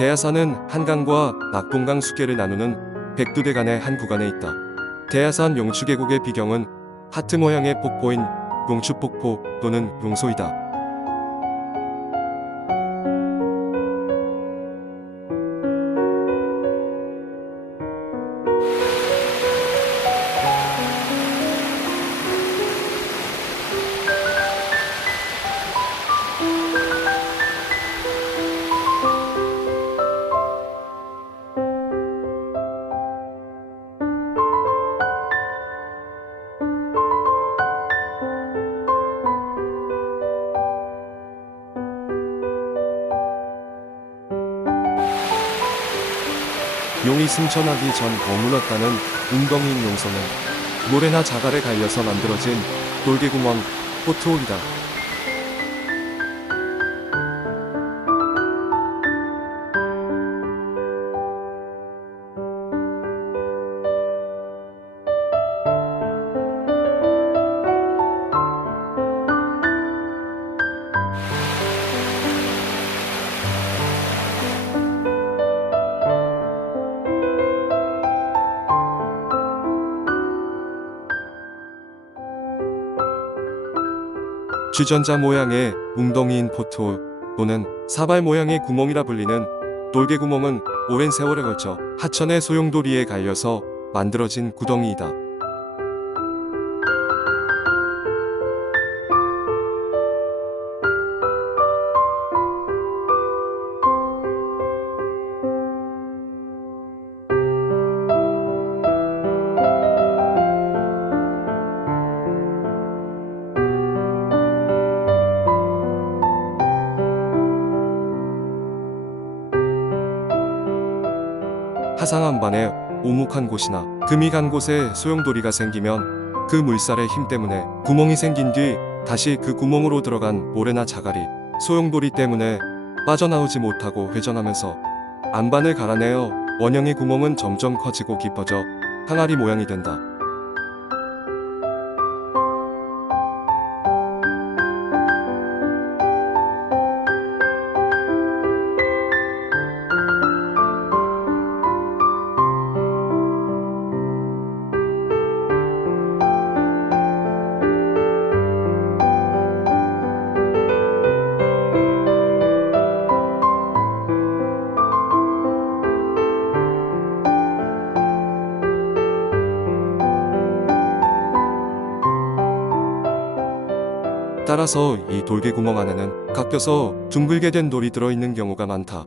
대야산은 한강과 낙동강 수계를 나누는 백두대 간의 한 구간에 있다. 대야산 용추계곡의 비경은 하트 모양의 폭포인 용추폭포 또는 용소이다. 용이 승천하기 전 머물렀다는 웅덩이인 용소는 모래나 자갈에 갈려서 만들어진 돌개구멍 포트홀이다. 주전자 모양의 웅덩이인 포트홀 또는 사발 모양의 구멍이라 불리는 돌개구멍은 오랜 세월에 걸쳐 하천의 소용돌이에 갈려서 만들어진 구덩이이다. 하상한반에 오목한 곳이나 금이 간 곳에 소용돌이가 생기면 그 물살의 힘 때문에 구멍이 생긴 뒤 다시 그 구멍으로 들어간 모래나 자갈이 소용돌이 때문에 빠져나오지 못하고 회전하면서 안반을 갈아내어 원형의 구멍은 점점 커지고 깊어져 항아리 모양이 된다. 따라서 이 돌개구멍 안에는 깎여서 둥글게 된 돌이 들어있는 경우가 많다.